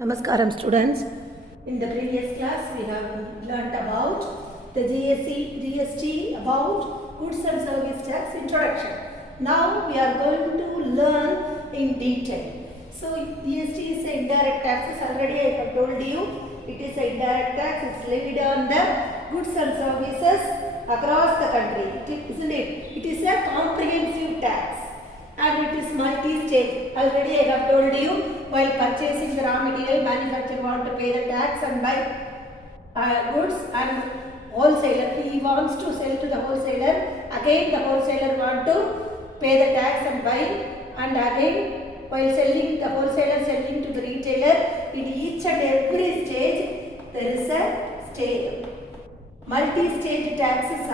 Namaskaram students. In the previous class we have learnt about the GST about goods and service tax introduction. Now we are going to learn in detail. So GST is an indirect tax. Already I have told you it is an indirect tax. It's levied on the goods and services across the country. Isn't it? It is a comprehensive tax. And it is multi-stage. Already I have told you, while purchasing the raw material, manufacturer want to pay the tax and buy goods, and wholesaler, he wants to sell to the wholesaler. Again the wholesaler want to pay the tax and buy, and again while selling, the wholesaler selling to the retailer. In each and every stage there is a stage. Multi-stage tax is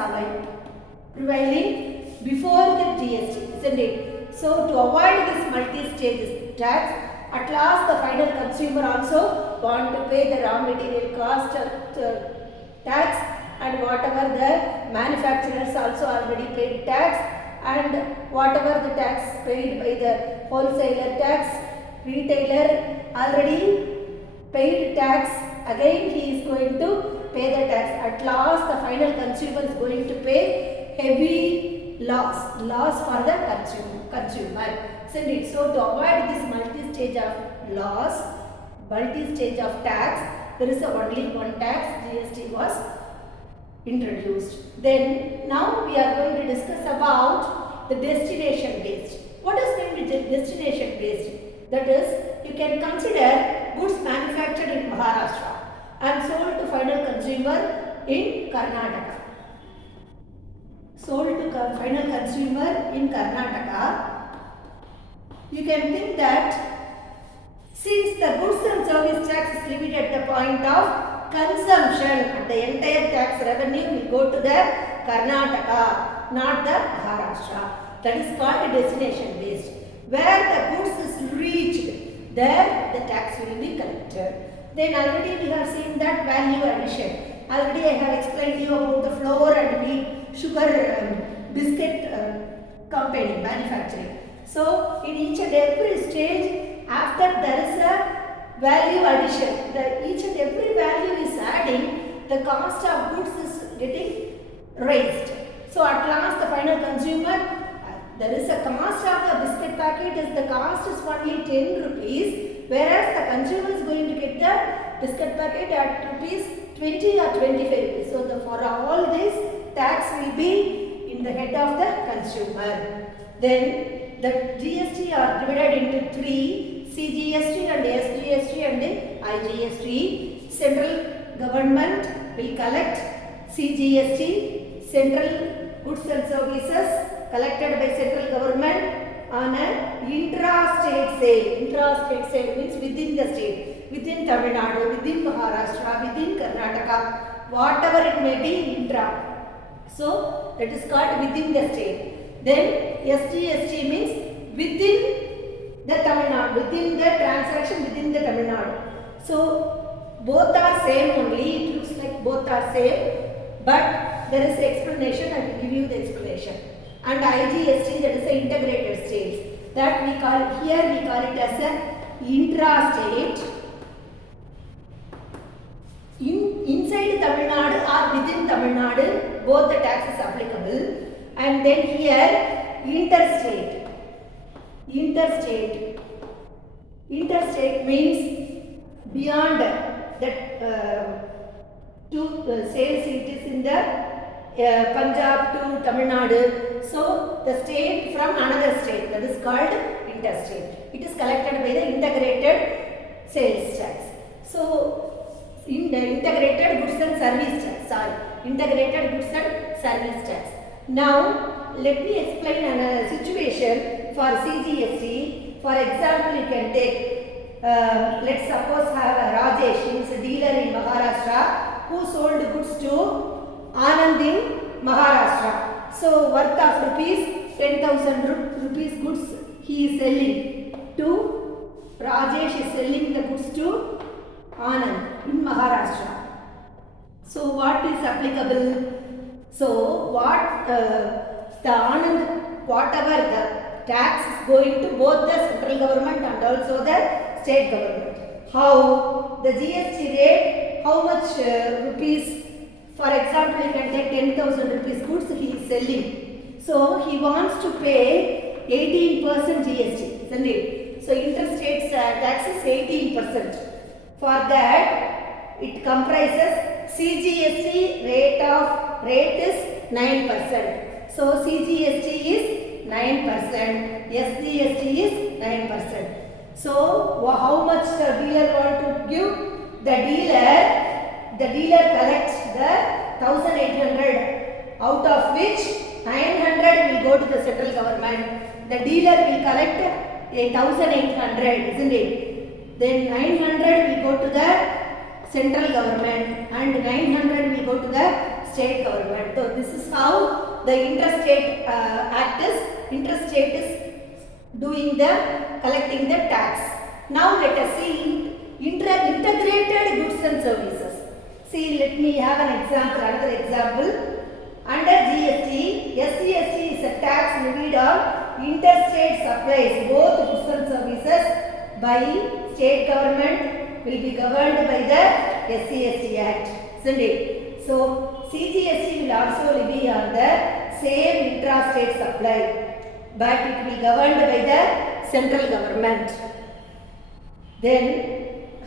prevailing before the GST, isn't it? So to avoid this multi-stage tax, at last the final consumer also want to pay the raw material cost tax, and whatever the manufacturers also already paid tax, and whatever the tax paid by the wholesaler tax, retailer already paid tax, again he is going to pay the tax. At last the final consumer is going to pay heavy loss for the consumer. So to avoid this multi-stage of loss, multi-stage of tax, there is only one tax, GST was introduced. Then now we are going to discuss about the destination based. What is meant by destination based? That is, you can consider goods manufactured in Maharashtra and sold to final consumer in Karnataka. Sold to final consumer in Karnataka, you can think that since the goods and service tax is levied at the point of consumption, the entire tax revenue will go to the Karnataka, not the Maharashtra. That is called destination based. Where the goods is reached, there the tax will be collected. Then already we have seen that value addition. Already I have explained to you about the flour and wheat, sugar, biscuit company manufacturing. So in each and every stage, after there is a value addition, each and every value is adding, the cost of goods is getting raised. So at last the final consumer, there is a cost of the biscuit packet, the cost is only 10 rupees, whereas the consumer is going to get the biscuit packet at rupees 20 or 25 rupees. So for all this, tax will be in the head of the consumer. Then the GST are divided into three: CGST and SGST and IGST. Central government will collect CGST, central goods and services collected by central government on an intra-state sale. Intra-state sale means within the state, within Tamil Nadu, within Maharashtra, within Karnataka, whatever it may be, intra. So that is called within the state. Then SGST means within the Tamil Nadu, within the transaction within the Tamil Nadu. So both are same only, it looks like both are same, but there is an explanation. I will give you the explanation. And IGST, that is the integrated states, that we call it, here we call it as a intra-state. Inside Tamil Nadu or within Tamil Nadu, both the tax is applicable. And then here interstate. Interstate means beyond that two sales it is in the Punjab to Tamil Nadu. So the state from another state, that is called interstate. It is collected by the integrated sales tax. So in the integrated goods and service tax, integrated goods and service tax. Now let me explain a situation for CGST. For example, you can take, let's suppose have a Rajesh, he is a dealer in Maharashtra who sold goods to Anand in Maharashtra. So worth of rupees 10,000 rupees goods he is selling to Rajesh is selling the goods to Anand in Maharashtra. So what is applicable? So what the Anand, whatever the tax is going to both the central government and also the state government. how the GST rate, how much rupees. For example, you can take 10,000 rupees goods he is selling. So he wants to pay 18% GST, isn't it? So interstate tax is 18%. For that, it comprises CGST rate is 9%. So CGST is 9%, SGST is 9%. So how much the dealer want to give? The dealer collects the 1,800, out of which 900 will go to the central government. The dealer will collect 1,800, isn't it? Then 900 will go to the central government and 900 will go to the state government. So this is how the interstate act is doing collecting the tax. Now let us see integrated goods and services. See, let me have another example. Under GST, SGST is a tax levied on interstate supplies. Both goods and services by state government will be governed by the SGST Act, isn't it? So CGST will also levy on the same intrastate supply, but it will be governed by the central government. Then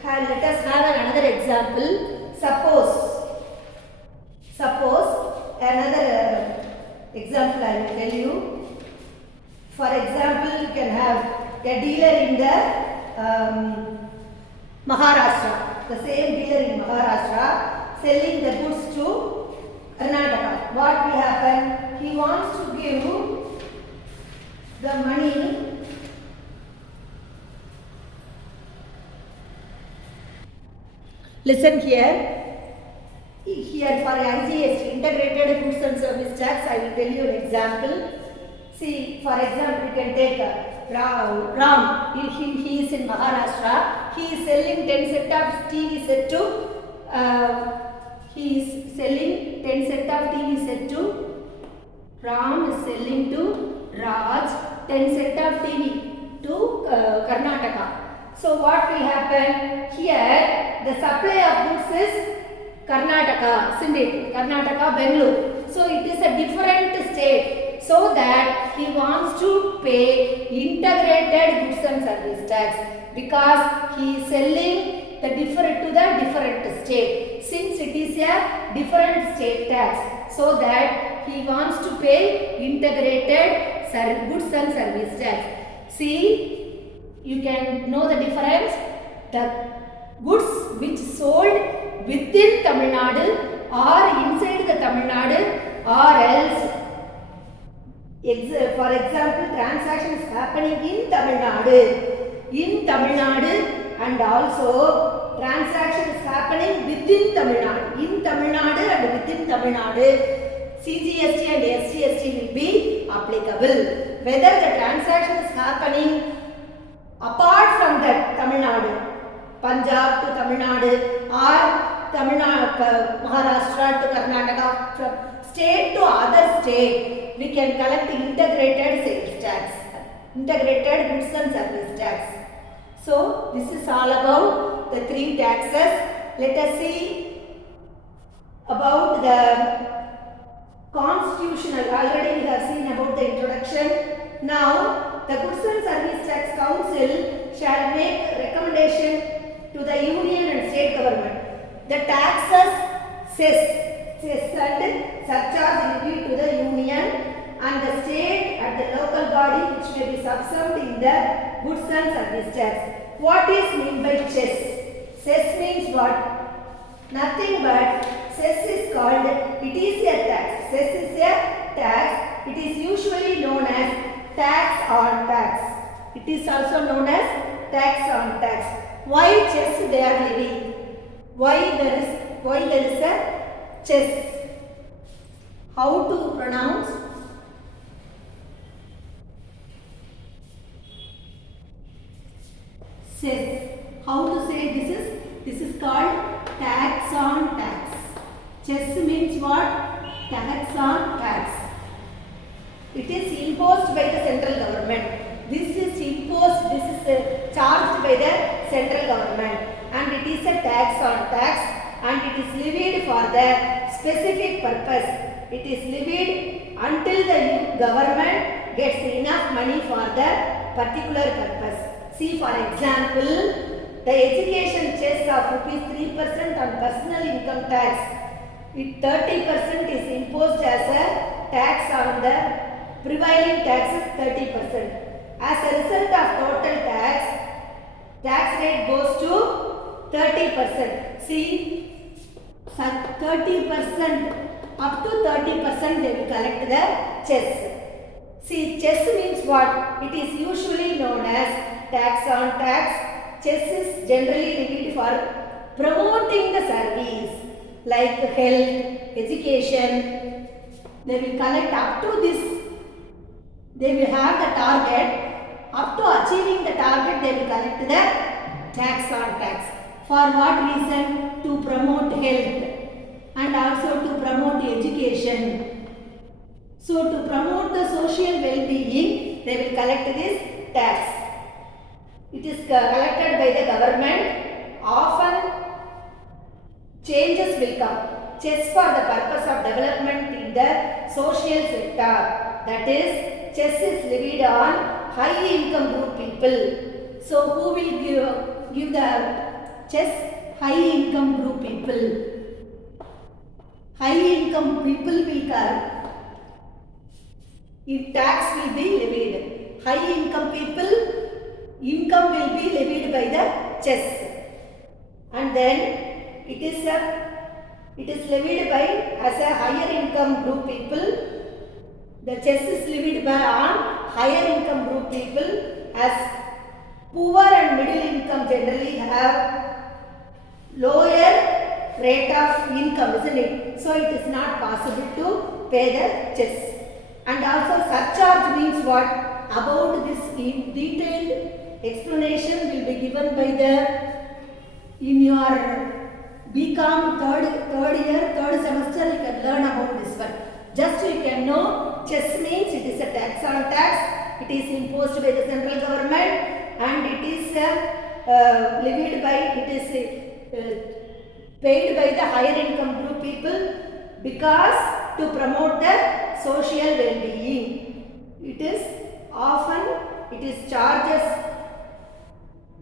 let us have another example. Suppose another example I will tell you. For example, you can have a dealer in the Maharashtra, the same dealer in Maharashtra selling the goods to Karnataka. What will happen? He wants to give the money Listen here. Here for IGST, Integrated Goods and Service Tax, I will tell you an example. See, for example, you can take Ram. He is in Maharashtra. He is selling 10 set of TV set to. He is selling 10 set of TV set to. Ram is selling to Raj 10 set of TV to Karnataka. So what will happen? Here the supply of goods is Karnataka, isn't it? Karnataka, Bengaluru. So it is a different state. So that he wants to pay integrated goods and service tax because he is selling the different state. Since it is a different state tax, so that he wants to pay integrated goods and service tax. See, you can know the difference. The goods which sold within Tamil Nadu or inside the Tamil Nadu, or else, for example, transaction is happening in Tamil Nadu, and also transaction is happening within Tamil Nadu. In Tamil Nadu and within Tamil Nadu, CGST and SGST will be applicable. Whether the transaction is happening apart from that Tamil Nadu, Punjab to Tamil Nadu, or Maharashtra to Karnataka, from state to other state, we can collect integrated sales tax, integrated goods and service tax. So this is all about the three taxes. Let us see about the constitutional. Already we have seen about the introduction. Now the Goods and Service Tax Council shall make recommendation to the union and state government. The taxes, cess and surcharge levied to the union and the state and the local body which may be subsumed in the goods and service tax. What is meant by cess? Cess means what? Nothing but cess is called, it is a tax. Cess is a tax. It is usually known as tax on tax. It is also known as tax on tax. Why cess they are levying? Why there is a cess? How to pronounce? Cess. How to say this is? This is called tax on tax. Cess means what? Tax on tax. It is imposed by the central government. This is imposed, this is charged by the central government. it is a tax on tax and it is levied for the specific purpose. It is levied until the government gets enough money for the particular purpose. See, for example, the education cess of ₹3% on personal income tax. 30% is imposed as a tax on the prevailing taxes 30%. As a result of total tax rate goes to 30%. See, 30%, up to 30% they will collect the cess. See, cess means what? It is usually known as tax on tax. Cess is generally levied for promoting the service like health, education. They will collect up to this. They will have the target. Up to achieving the target, they will collect the tax on tax. For what reason? To promote health and also to promote education. So, to promote the social well-being, they will collect this tax. It is collected by the government. Often, changes will come. Chess for the purpose of development in the social sector. That is, chess is levied on high income group people. So, who will give the chess? High income group people. High income people will come. If tax will be levied. High income people, income will be levied by the chess. And then it is levied by as a higher income group people. The chess is levied by on higher income group people, as poor and middle income generally have lower rate of income, isn't it? So it is not possible to pay the chess. And also surcharge means what? About this detailed explanation will be given by in your BCom third semester. You can learn about this one. Just you can know, chess means it is a tax on tax. It is imposed by the central government and it is levied by, it is paid by the higher income group people because to promote the social well-being. It is often, it is charges,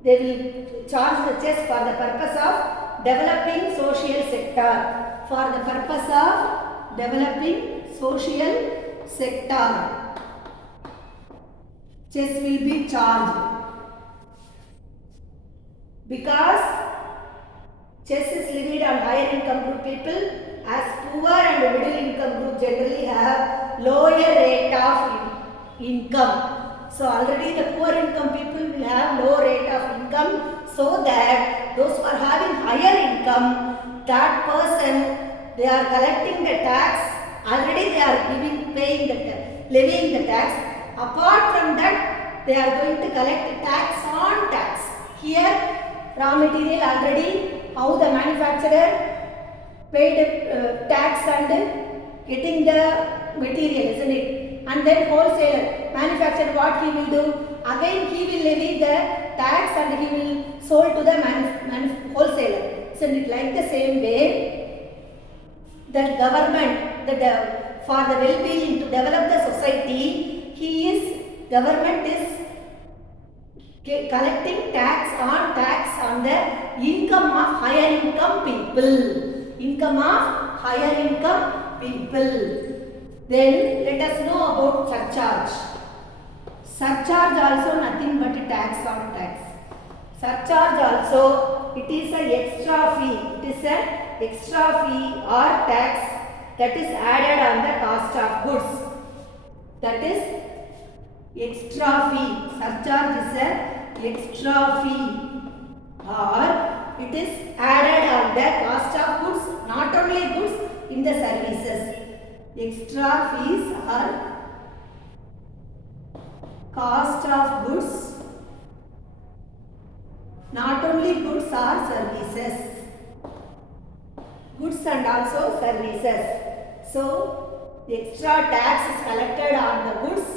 they will charge the chess for the purpose of developing social sector. For the purpose of developing social sector, chess will be charged. Because chess is levied on higher income group people, as poor and middle income group generally have lower rate of income. So already the poor income people will have low rate of income, so that those who are having higher income, that person, they are collecting the tax, already they are levying the tax. Apart from that, they are going to collect tax on tax. Here, raw material already, how the manufacturer paid tax and getting the material, isn't it? And then wholesaler, manufacturer, what he will do? Again he will levy the tax and he will sold to the wholesaler. Isn't it? Like the same way, the government, for the well-being, to develop the society, government is collecting tax on the income of higher income people. Income of higher income people. Then let us know about surcharge. Surcharge also nothing but a tax on tax. Surcharge also, it is an extra fee. It is an extra fee or tax that is added on the cost of goods. That is extra fee. Surcharge is an extra fee or it is added on the cost of goods, not only goods, in the services. Extra fees are cost of goods, not only goods or services. Goods and also services. So, the extra tax is collected on the goods,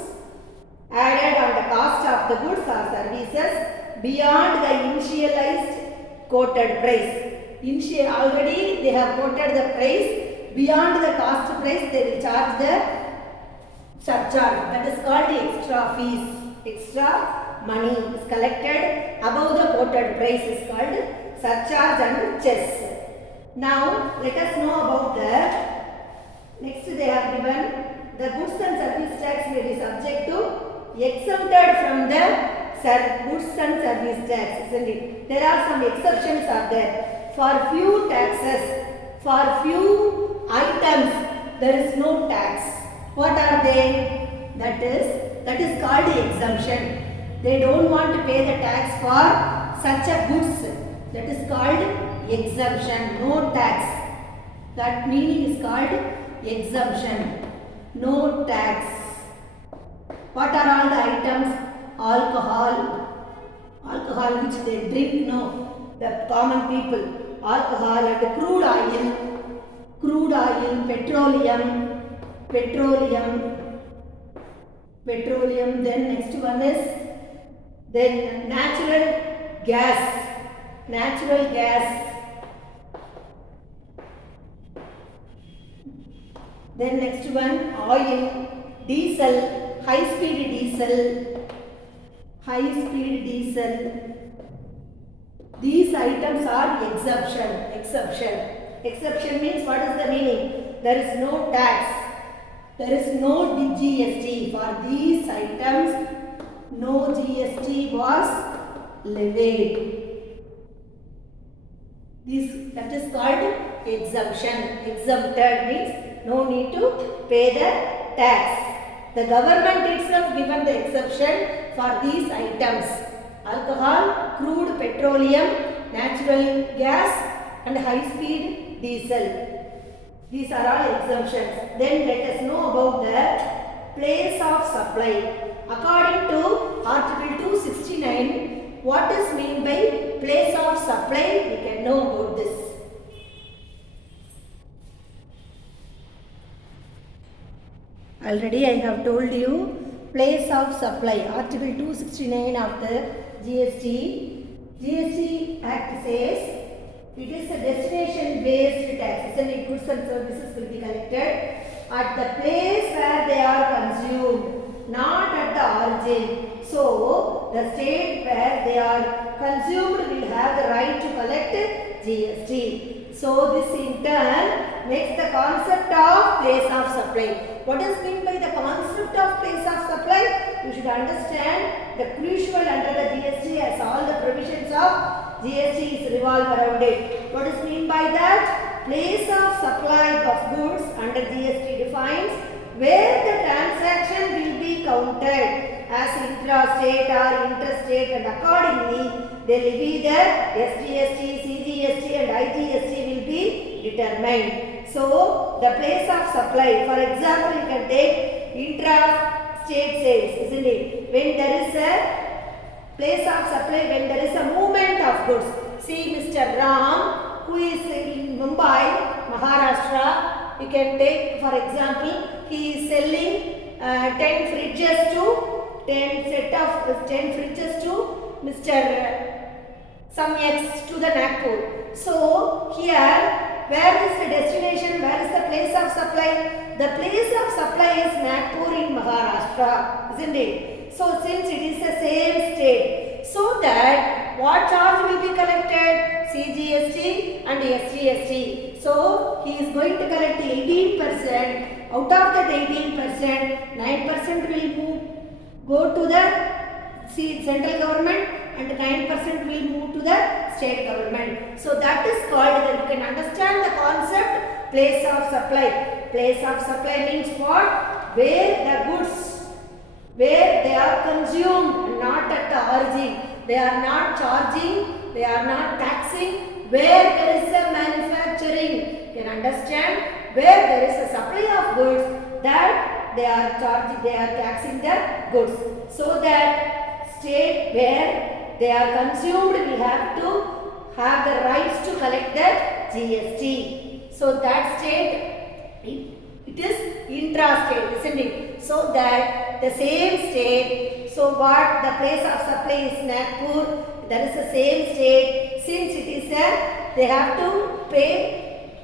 added on the cost of the goods or services beyond the initialized quoted price. Already they have quoted the price. Beyond the cost price, they will charge the surcharge. That is called the extra fees. Extra money is collected above the quoted price is called surcharge and cess. Now let us know about the next. They have given the goods and service tax may be subject to exempted from the goods and service tax, isn't it? There are some exceptions are there. For few taxes, for few items, there is no tax. What are they? That is called the exemption. They don't want to pay the tax for such a goods. That is called exemption. No tax. That meaning is called exemption. No tax. What are all the items? Alcohol which they drink, no, the common people, alcohol and crude oil, petroleum, then next one is, then natural gas, then next one, oil, diesel, high speed diesel. These items are exception. Exception means what is the meaning? There is no tax. There is no GST. For these items, no GST was levied. That is called exemption. Exempted means no need to pay the tax. The government itself given the exception for these items: alcohol, crude petroleum, natural gas and high speed diesel. These are all exemptions. Then let us know about the place of supply. According to Article 269, what is meant by place of supply? We can know about this. Already I have told you place of supply. Article 269 of the GST Act says it is a destination based tax. Isn't goods and services will be collected at the place where they are consumed, not at the origin. So the state where they are consumed will have the right to collect GST. So this in turn makes the concept of place of supply. What is meant by the concept of place of supply? You should understand the crucial under the GST as all the provisions of GST is revolve around it. What is meant by that? Place of supply of goods under GST defines where the transaction will be counted as intrastate or interstate, and accordingly they levy the SGST, CGST and IGST will be determined. So the place of supply, for example, you can take intra-state sales, isn't it? When there is a place of supply, when there is a movement of goods. See Mr. Ram, who is in Mumbai, Maharashtra. You can take, for example, he is selling 10 fridges to Mr. Samyaks to the Nagpur. So here, where is the destination? Where is the place of supply? The place of supply is Nagpur in Maharashtra, isn't it? So since it is the same state, so that what charge will be collected? CGST and SGST. So he is going to collect 18%. Out of that 18%, 9% will go to the central government and 9% will move to the state government. So that is called, you can understand the concept place of supply. Place of supply means what? Where the goods, where they are consumed, not at the origin. They are not charging, they are not taxing. Where there is a manufacturing, you can understand. Where there is a supply of goods, that they are charging, they are taxing the goods. So that state where they are consumed will have to have the rights to collect the GST. So that state, it is intra-state, isn't it? So that the same state, so what the place of supply is Nagpur, there is a same state. Since it is a, they have to pay,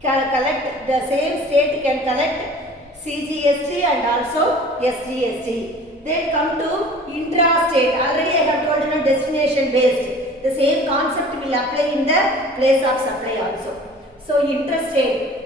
collect, the same state can collect CGST and also SGST. Then come to intra-state. Already I have told you destination based. The same concept will apply in the place of supply also. So interstate.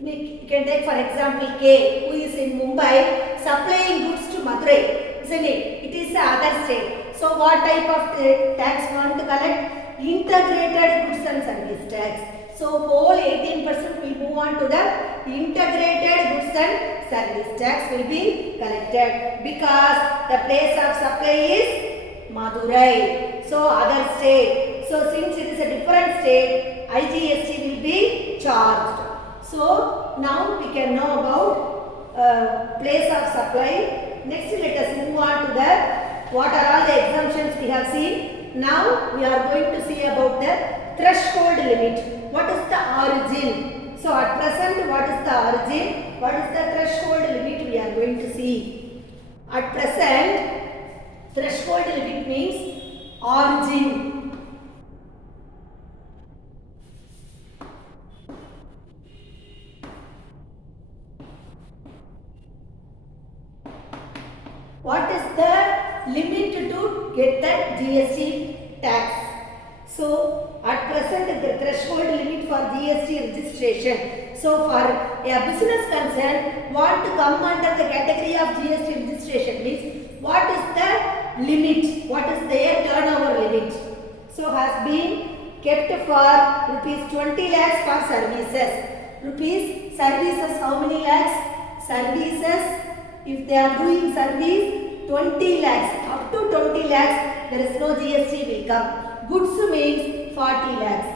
We can take for example K, who is in Mumbai supplying goods to Madurai, isn't it? It is the other state. So what type of tax want to collect? Integrated goods and service tax. So whole 18% will move on to the integrated goods and service tax will be collected because the place of supply is Madurai. So other state. So since it is a different state, IGST will be charged. So now we can know about place of supply. Next let us move on to the what are all the exemptions we have seen. Now we are going to see about the threshold limit. What is the origin? So at present what is the origin? What is the threshold limit we are going to see. At present threshold limit means origin. What is the limit to get that GST tax? So at present the threshold limit for GST registration. So for a business concern want to come under the category of GST registration means what is the limit? What is their turnover limit? So has been kept for rupees 20 lakhs for services. Rupees services how many lakhs? Services. If they are doing service 20 lakhs, up to 20 lakhs, there is no GST will come. Goods means 40 lakhs.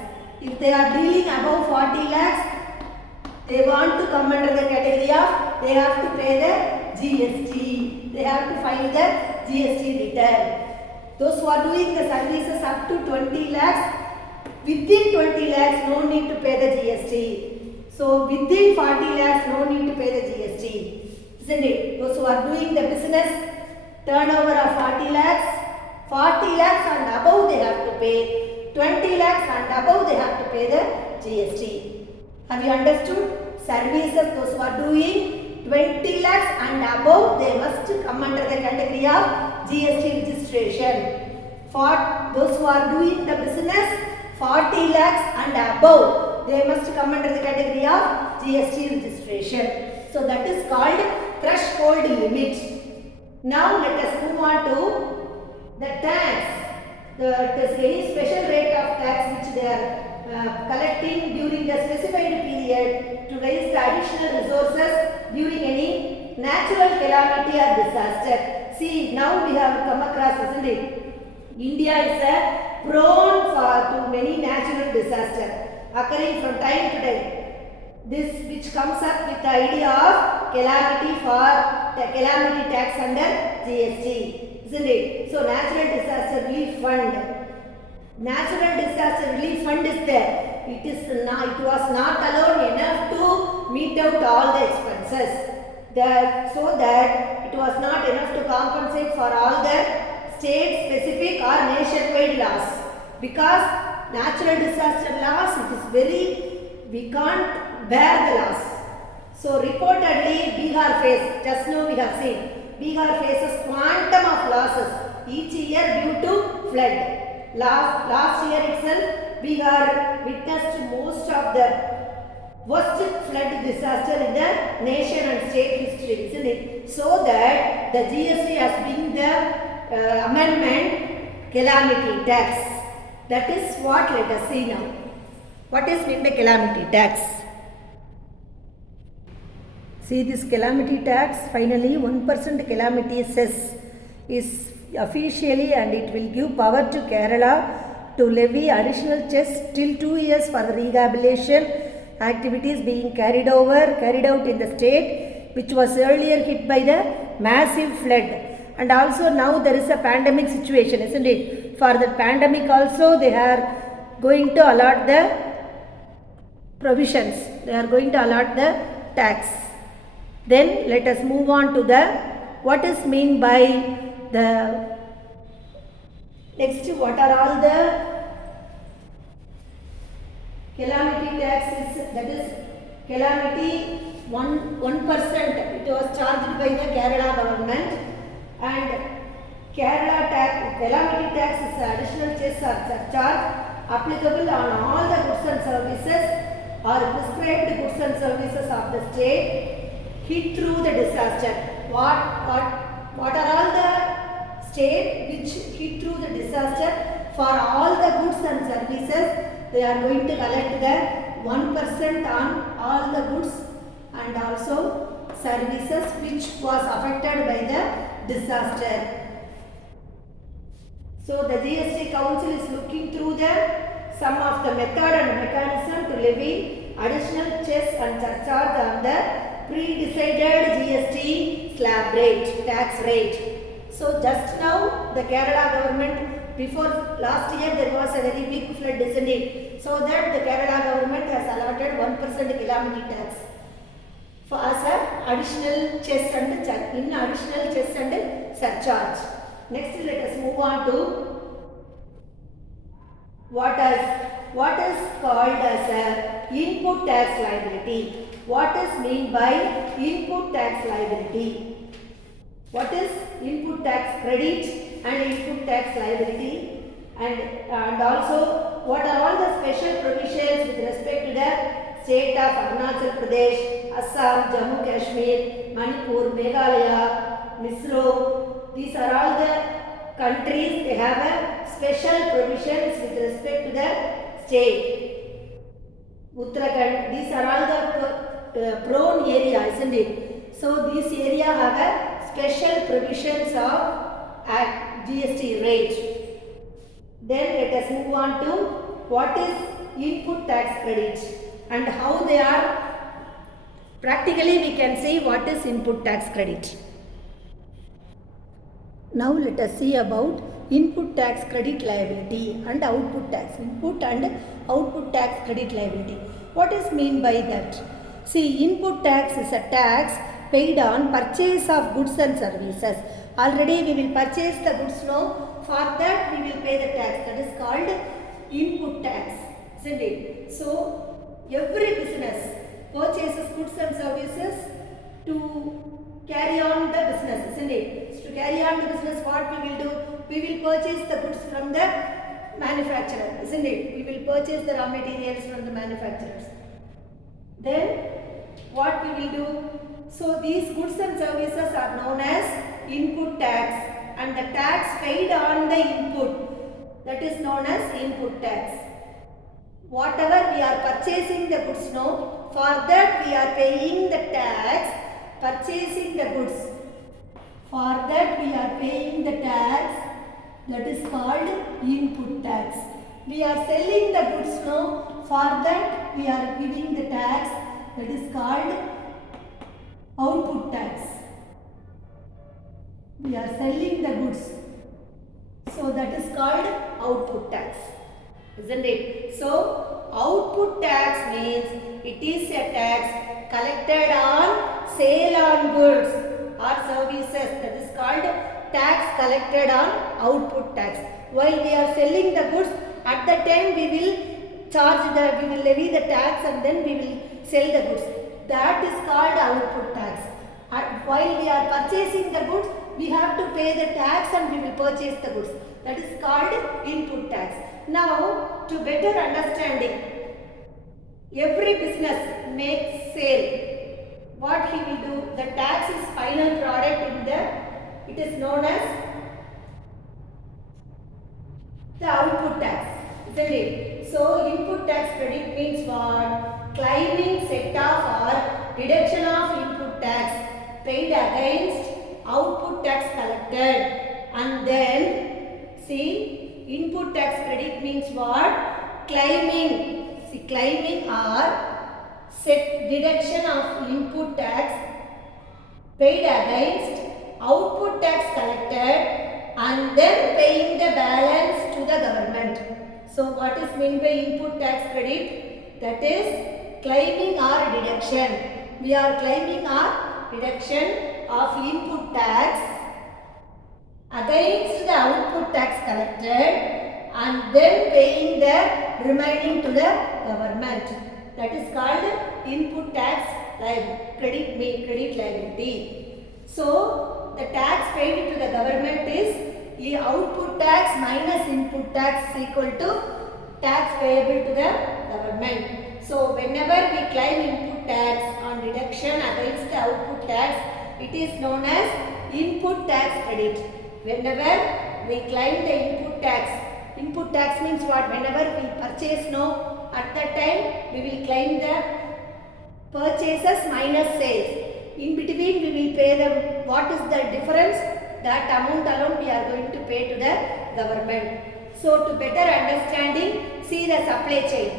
If they are dealing above 40 lakhs, they want to come under the category of, they have to pay the GST. They have to file the GST return. Those who are doing the services up to 20 lakhs, within 20 lakhs, no need to pay the GST. So within 40 lakhs, no need to pay the GST. Isn't it? Those who are doing the business turnover of 40 lakhs and above they have to pay, 20 lakhs and above they have to pay the GST. Have you understood? Services, those who are doing 20 lakhs and above, they must come under the category of GST registration. For those who are doing the business 40 lakhs and above, they must come under the category of GST registration. So that is called threshold limit. Now let us move on to the tax. Any special rate of tax which they are collecting during the specified period to raise the additional resources during any natural calamity or disaster. See, now we have come across, isn't it? India is prone to many natural disasters occurring from time to time. This which comes up with the idea of calamity for the calamity tax under GST, isn't it? So natural disaster relief fund. Natural disaster relief fund is there. It was not alone enough to meet out all the expenses. So that it was not enough to compensate for all the state specific or nationwide loss. Because natural disaster loss, it is very, we can't bear the loss. So reportedly Bihar faced, just now we have seen, Bihar faces quantum of losses each year due to flood. Last year itself, Bihar witnessed most of the worst flood disaster in the nation and state history, isn't it? So that the GST has been the amendment calamity tax. That is what let us see now. What is meant by calamity tax? See this calamity tax, finally 1% calamity cess is officially, and it will give power to Kerala to levy additional cess till 2 years for the rehabilitation activities being carried out in the state which was earlier hit by the massive flood. And also now there is a pandemic situation, isn't it? For the pandemic also they are going to allot the provisions, they are going to allot the tax. Then let us move on to the what is meant by the Next, what are all the calamity taxes? That is calamity 1%. It was charged by the Kerala government, and Kerala tax, calamity tax is additional cess or surcharge applicable on all the goods and services or prescribed goods and services of the state hit through the disaster. What are all the state which hit through the disaster? For all the goods and services, they are going to collect the 1% on all the goods and also services which was affected by the disaster. So the GST Council is looking through some of the method and mechanism to levy additional cess and surcharge on the pre-decided GST slab rate, tax rate. So just now the Kerala government, before last year there was a very big flood, isn't it? So that the Kerala government has allotted 1% calamity tax for as a additional cess and surcharge. Next, let us move on to what is called as a input tax liability. What is meant by input tax liability? What is input tax credit and input tax liability? And also, what are all the special provisions with respect to the state of Arunachal Pradesh, Assam, Jammu Kashmir, Manipur, Meghalaya, Mysore? These are all the countries, they have a special provisions with respect to the state. Uttarakhand, these are all the prone area, isn't it? So these area have a special provisions of GST rate. Then let us move on to what is input tax credit and how they are. Practically we can see what is input tax credit. Now let us see about input tax credit liability and output tax. Input and output tax credit liability. What is mean by that? See, input tax is a tax paid on purchase of goods and services. Already we will purchase the goods now. For that we will pay the tax. That is called input tax, isn't it? So every business purchases goods and services to carry on the business, isn't it? So to carry on the business, what we will do? We will purchase the goods from the manufacturer, isn't it? We will purchase the raw materials from the manufacturers. Then what we will do? So these goods and services are known as input tax, and the tax paid on the input, that is known as input tax. Whatever we are purchasing the goods now, for that we are paying the tax. Purchasing the goods, for that we are paying the tax, that is called input tax. We are selling the goods now, for that we are giving the tax, that is called output tax. We are selling the goods, so that is called output tax, isn't it? So output tax means it is a tax collected on sale on goods or services, that is called tax collected on output tax. While we are selling the goods, at the time we will levy the tax and then we will sell the goods. That is called output tax. While we are purchasing the goods, we have to pay the tax and we will purchase the goods. That is called input tax. Now, to better understanding, every business makes sale. What he will do? The tax is final product it is known as the output tax, isn't it? So input tax credit means what? Claiming set off or deduction of input tax paid against output tax collected, and then see, input tax credit means what? Claiming or set deduction of input tax paid against output tax collected and then paying the balance to the government. So what is meant by input tax credit? That is claiming or deduction. We are claiming or deduction of input tax against the output tax collected and then paying the remaining to the government. That is called input tax credit liability. So the tax paid to the government is output tax minus input tax is equal to tax payable to the government. So whenever we claim input tax on deduction against the output tax, it is known as input tax credit. Whenever we claim the input tax means what? Whenever we purchase at that time we will claim the purchases minus sales. In between we will pay them what is the difference, that amount alone we are going to pay to the government. So to better understanding, see the supply chain.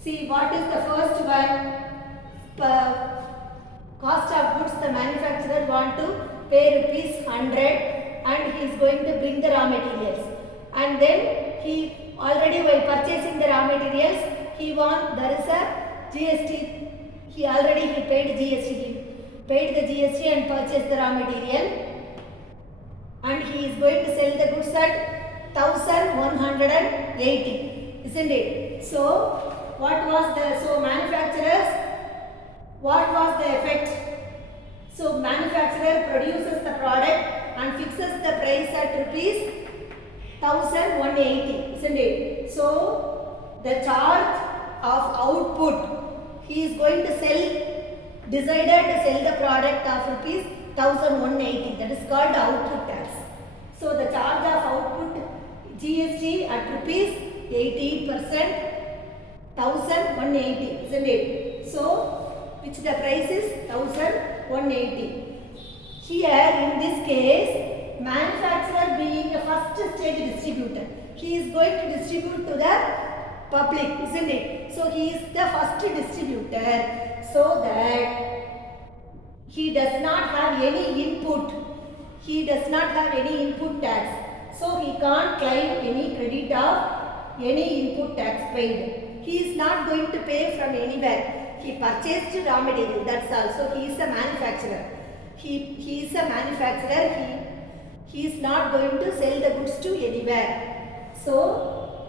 See what is the first one? Cost of goods, the manufacturer want to pay rupees 100 and he is going to bring the raw materials, and then he already while purchasing the raw materials there is a GST, he paid the GST and purchased the raw material, and he is going to sell the goods at 1180, isn't it? So what was the effect? So manufacturer produces the product and fixes the price at rupees 1180, isn't it? So the charge of output, he is going to decided to sell the product of rupees 1180, that is called output tax. So the charge of output GST at rupees 18%, 1180, isn't it? So which the price is 1180. Here in this case, manufacturer being a first stage distributor, he is going to distribute to the public, isn't it? So he is the first distributor, so that he does not have any input. He does not have any input tax, so he can't claim any credit of any input tax paid. He is not going to pay from anywhere. He purchased raw material, that's all. So he is a manufacturer. He is a manufacturer. He is not going to sell the goods to anywhere. So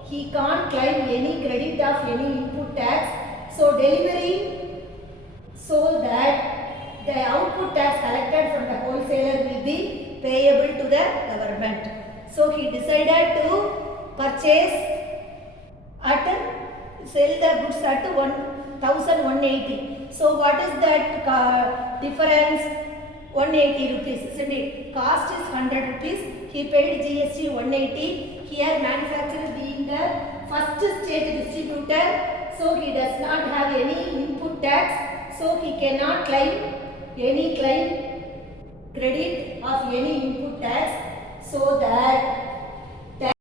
he can't claim any credit of any input tax. So delivery, so that the output tax collected from the wholesaler will be payable to the government. So he decided to sell the goods at 1180. So what is that difference? 180 rupees, isn't it? Cost is 100 rupees. He paid GST 180. Here manufacturer being the first stage distributor, so he does not have any input tax, so he cannot claim credit of any input tax, so that